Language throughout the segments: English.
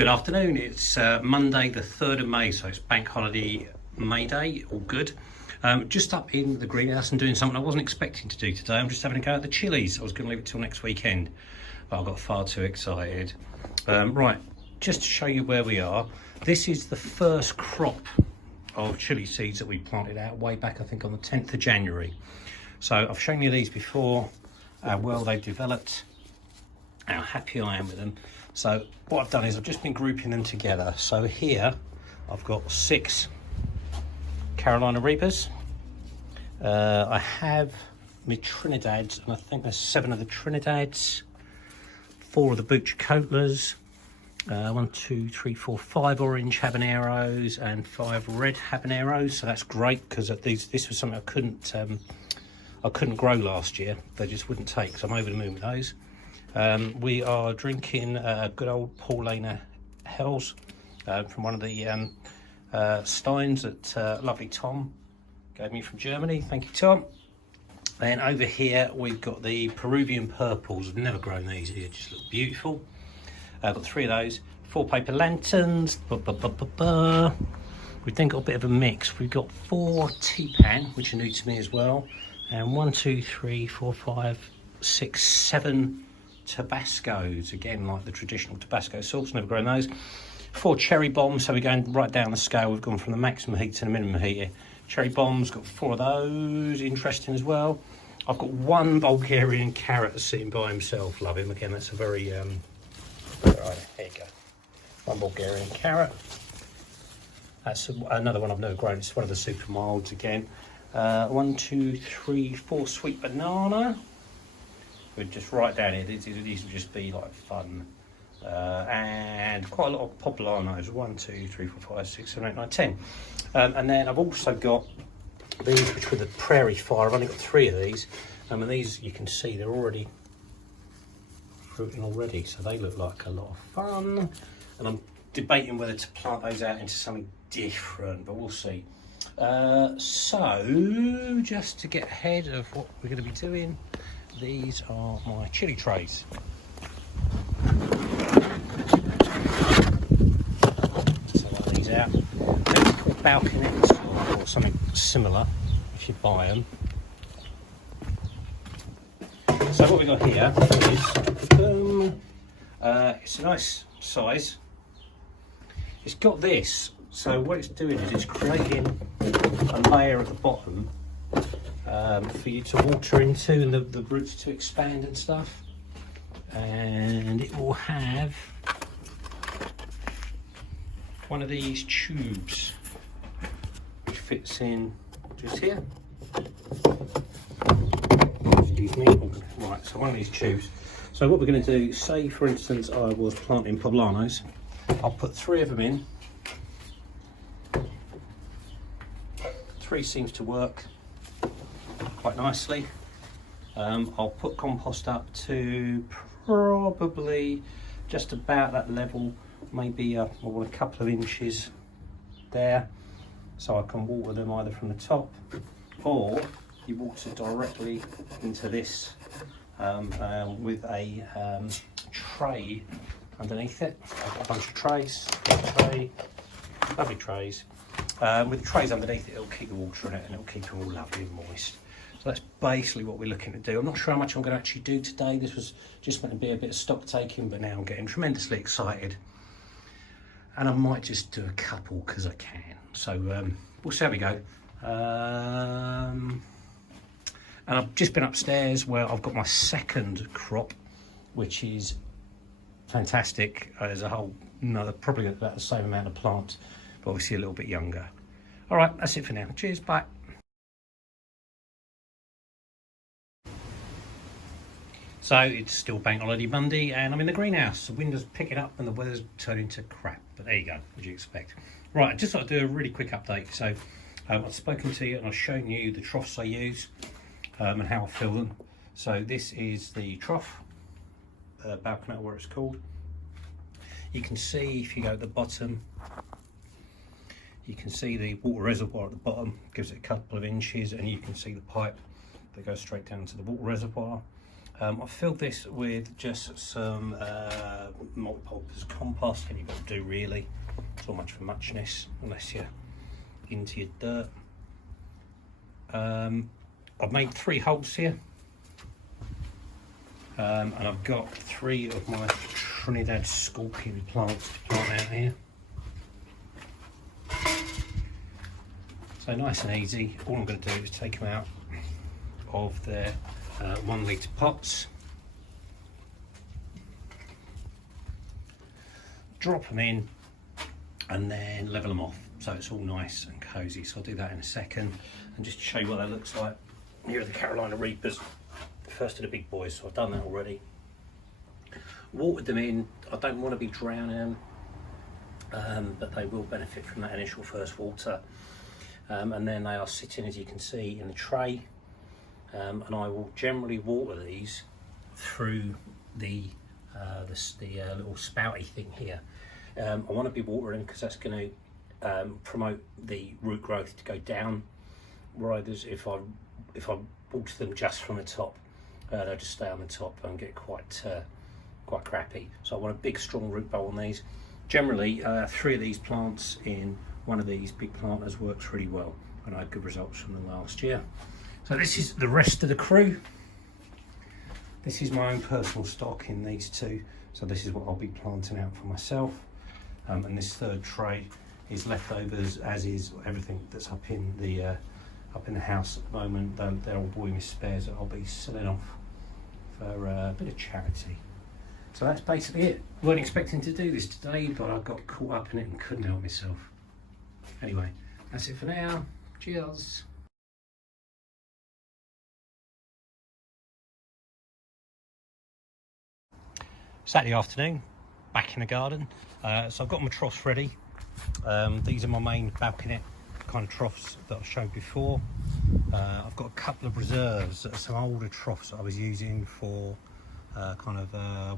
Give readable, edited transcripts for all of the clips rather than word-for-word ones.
Good afternoon. It's Monday the 3rd of May, so it's bank holiday May Day, all good. Just up in the greenhouse and doing something I wasn't expecting to do today. I'm just having a go at the chilies. I was going to leave it till next weekend, but I got far too excited. Right, just to show you where we are, this is the first crop of chili seeds that we planted out way back, I think, on the 10th of January. So I've shown you these before, how well they've developed, how happy I am with them. So what I've done is I've just been grouping them together. So here I've got 6 Carolina Reapers. I have my Trinidads, and I think there's 7 of the Trinidads, 4 of the Buccicolas, 1, 2, 3, 4, 5 orange habaneros and 5 red habaneros. So that's great because this was something I couldn't grow last year. They just wouldn't take, so I'm over the moon with those. We are drinking good old Paulana Hells from one of the steins that lovely Tom gave me from Germany. Thank you, Tom. Then over here we've got the Peruvian purples. I've never grown these, they just look beautiful. I've got 3 of those, 4 paper lanterns. We've then got a bit of a mix. We've got 4 T-pan, which are new to me as well, and 1, 2, 3, 4, 5, 6, 7 Tabascos, again like the traditional Tabasco sauce, never grown those. 4 cherry bombs, so we're going right down the scale. We've gone from the maximum heat to the minimum heat here. Cherry bombs, got 4 of those, interesting as well. I've got 1 Bulgarian carrot sitting by himself, love him. Again, that's a very, right, here you go. 1 Bulgarian carrot. That's another one I've never grown, it's one of the super milds again. 1, 2, 3, 4 sweet banana. We're just right down here, these will just be like fun. And quite a lot of poblanos, 1, 2, 3, 4, 5, 6, 7, 8, 9, 10. And then I've also got these, which were the Prairie Fire. I've only got 3 of these. And these, you can see, they're already fruiting already, so they look like a lot of fun. And I'm debating whether to plant those out into something different, but we'll see. So, just to get ahead of what we're going to be doing, these are my chili trays. So I lay these out. They're called balconettes or something similar if you buy them. So what we've got here is, it's a nice size. It's got this, so what it's doing is it's creating a layer at the bottom for you to water into and the roots to expand and stuff. And it will have one of these tubes which fits in just here. Excuse me. Right, so one of these tubes. So what we're going to do, say for instance I was planting poblanos, I'll put 3 of them in. 3 seems to work quite nicely. I'll put compost up to probably just about that level, maybe a couple of inches there, so I can water them either from the top, or you water directly into this with a tray underneath it. I've got a bunch of trays, lovely trays. With the trays underneath it, it'll keep the water in it and it'll keep it all lovely and moist. So that's basically what we're looking to do. I'm not sure how much I'm going to actually do today. This was just meant to be a bit of stock taking, but now I'm getting tremendously excited. And I might just do a couple because I can. So we'll see how we go. And I've just been upstairs where I've got my 2nd crop, which is fantastic. There's a whole another, probably about the same amount of plants, but obviously a little bit younger. All right, that's it for now. Cheers, bye. So it's still bank holiday Monday and I'm in the greenhouse. The window's picking up and the weather's turning to crap, but there you go, what do you expect? Right, I just thought I'd do a really quick update. So I've spoken to you and I've shown you the troughs I use and how I fill them. So this is the trough, balcony, where it's called. You can see if you go at the bottom, you can see the water reservoir at the bottom, gives it a couple of inches, and you can see the pipe that goes straight down to the water reservoir. I filled this with just some multi-purpose compost. Any will do really. It's all much for muchness, unless you're into your dirt. I've made 3 holes here, and I've got 3 of my Trinidad scorpion plants to plant out here. So nice and easy. All I'm going to do is take them out of their 1 litre pots, drop them in, and then level them off so it's all nice and cosy. So I'll do that in a second and just show you what that looks like. Here are the Carolina Reapers, the first of the big boys, so I've done that already. Watered them in. I don't want to be drowning them, but they will benefit from that initial first water. And then they are sitting, as you can see, in the tray. And I will generally water these through the little spouty thing here. I want to be watering because that's going to promote the root growth to go down. Whereas if I water them just from the top, they'll just stay on the top and get quite crappy. So I want a big strong root bowl on these. Generally, 3 of these plants in one of these big planters works really well, and I had good results from them last year. So this is the rest of the crew. This is my own personal stock in these 2. So this is what I'll be planting out for myself. And this 3rd tray is leftovers, as is everything that's up in the house at the moment. They're all boy miss spares that I'll be selling off for a bit of charity. So that's basically it. I wasn't expecting to do this today, but I got caught up in it and couldn't help myself. Anyway, that's it for now. Cheers. Saturday afternoon, back in the garden. So I've got my troughs ready. These are my main balcony kind of troughs that I showed before. I've got a couple of reserves, some older troughs that I was using for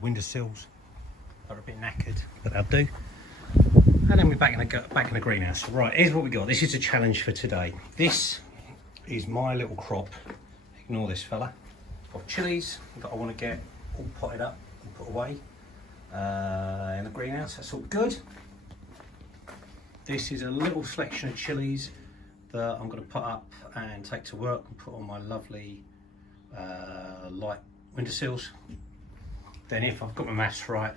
windowsills that are a bit knackered, but they'll do. And then we're back in the greenhouse. Right, here's what we got. This is a challenge for today. This is my little crop. Ignore this fella. Of chilies that I want to get all potted up and put away in the greenhouse. That's all good. This is a little selection of chilies that I'm going to put up and take to work and put on my lovely light windowsills. Then, if I've got my maths right,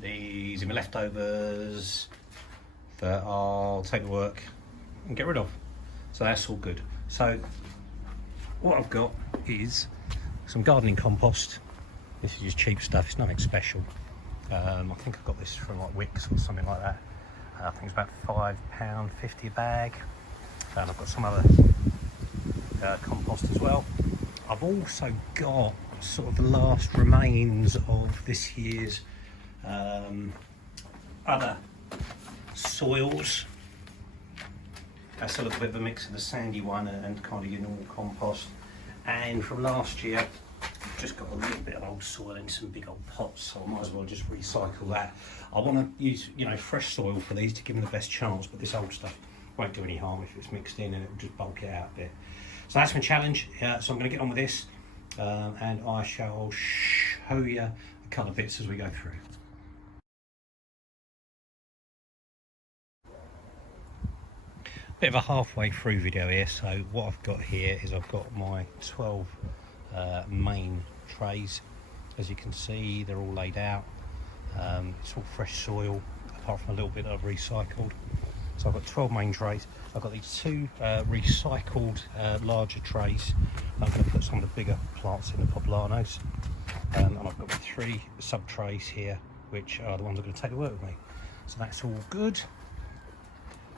these are my leftovers that I'll take to work and get rid of. So that's all good. So what I've got is some gardening compost. This is just cheap stuff, it's nothing special. I think I got this from like Wicks or something like that. I think it's about £5.50 a bag. And I've got some other compost as well. I've also got sort of the last remains of this year's other soils. That's a little bit of a mix of the sandy one and kind of your normal compost. And from last year, I've just got a little bit of old soil in some big old pots, so I might as well just recycle that. I want to use, fresh soil for these to give them the best chance, but this old stuff won't do any harm if it's mixed in, and it will just bulk it out a bit. So that's my challenge. So I'm going to get on with this, and I shall show you a couple of bits as we go through. Bit of a halfway through video here. So what I've got here is I've got my 12 main trays. As you can see, they're all laid out. It's all fresh soil, apart from a little bit that I've recycled. So I've got 12 main trays. I've got these 2 recycled larger trays. I'm going to put some of the bigger plants in, the poblanos. And I've got my 3 sub trays here, which are the ones I'm going to take to work with me. So that's all good.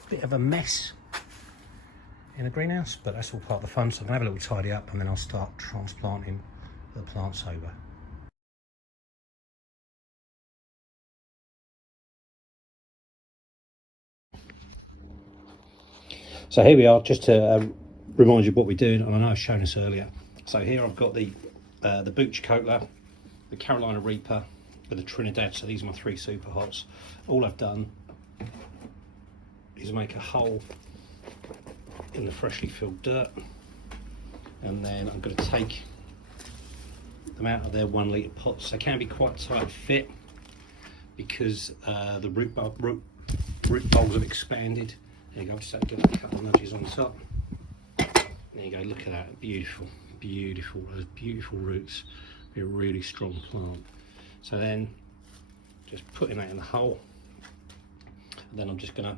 Bit of a mess in the greenhouse, but that's all part of the fun. So I'm going to have a little tidy up, and then I'll start transplanting the plants over. So here we are, just to remind you of what we're doing, and I know I've shown this earlier. So here I've got the Booch Cola, the Carolina Reaper, and the Trinidad. So these are my 3 super hots. All I've done is make a hole in the freshly filled dirt, and then I'm going to take them out of their 1 litre pots. They can be quite tight fit because the root bulbs have expanded. There you go, just give it a couple of nudges on top. There you go, look at that, beautiful, beautiful, those beautiful roots. Be a really strong plant. So then, just putting that in the hole, and then I'm just going to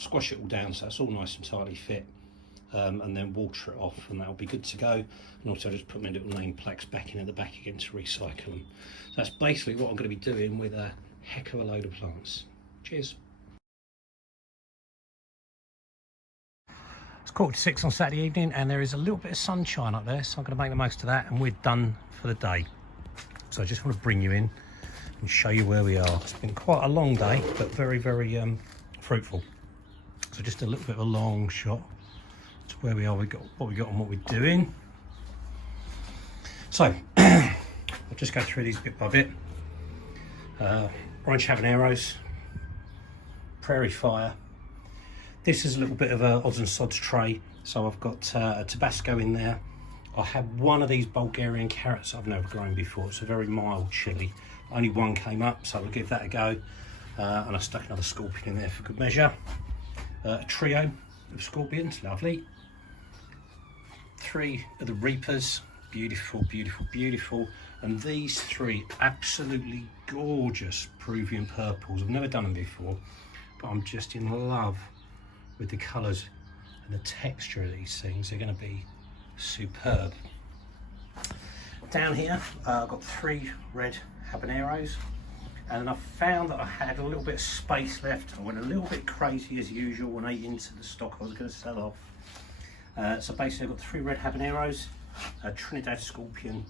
squash it all down so it's all nice and tightly fit, and then water it off, and that'll be good to go. And also just put my little name plaques back in at the back again to recycle them. So that's basically what I'm going to be doing with a heck of a load of plants. Cheers. It's 5:45 on Saturday evening and there is a little bit of sunshine up there, so I'm going to make the most of that and we're done for the day. So I just want to bring you in and show you where we are. It's been quite a long day, but very, very fruitful. So just a little bit of a long shot to where we are, what we got and what we're doing. So I'll just go through these bit by bit. Orange habaneros, prairie fire. This is a little bit of a odds and sods tray. So I've got a Tabasco in there. I have one of these Bulgarian carrots I've never grown before. It's a very mild chilli. Only one came up, so we'll give that a go. And I stuck another scorpion in there for good measure. A trio of scorpions, lovely. 3 of the Reapers, beautiful, beautiful, beautiful. And these 3 absolutely gorgeous Peruvian purples. I've never done them before, but I'm just in love with the colours and the texture of these things. They're going to be superb. Down here I've got 3 red habaneros, and I found that I had a little bit of space left. I went a little bit crazy as usual when I ate into the stock I was going to sell off. So basically I've got 3 red habaneros, a Trinidad scorpion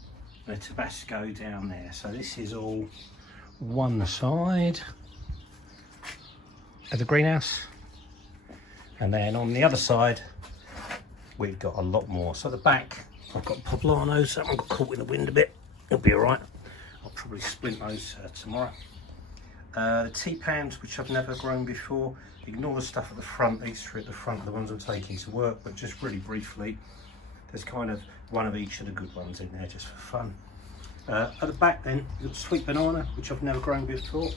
and a Tabasco down there. So this is all one side of the greenhouse. And then on the other side, we've got a lot more. So the back, I've got poblanos. That one got caught in the wind a bit. It'll be all right. I'll probably splint those tomorrow. The tea pans, which I've never grown before. Ignore the stuff at the front. These 3 at the front are the ones I'm taking to work. But just really briefly, there's kind of one of each of the good ones in there just for fun. At the back then, you've got sweet banana, which I've never grown before.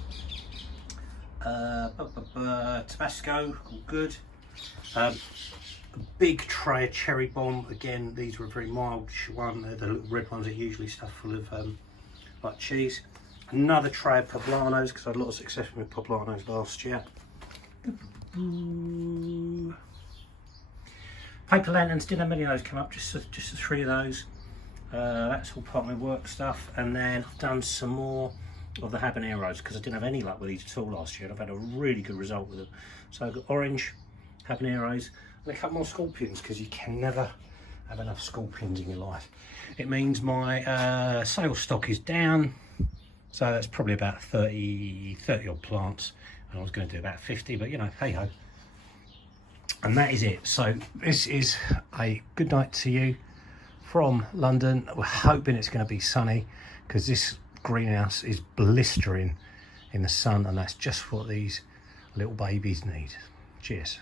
Tabasco, all good. A big tray of cherry bomb. Again, these were a very mild one. They're the little red ones are usually stuffed full of like cheese. Another tray of poblanos, because I had a lot of success with poblanos last year. Paper lanterns, didn't have many of those come up, just the 3 of those. That's all part of my work stuff. And then I've done some more of the habaneros because I didn't have any luck with these at all last year, and I've had a really good result with them. So I've got orange habaneros and a couple more scorpions, because you can never have enough scorpions in your life. It means my sales stock is down, so that's probably about 30 odd plants, and I was going to do about 50, but you know, hey ho. And that is it. So this is a good night to you from London. We're hoping it's going to be sunny, because this greenhouse is blistering in the sun, and that's just what these little babies need. Cheers.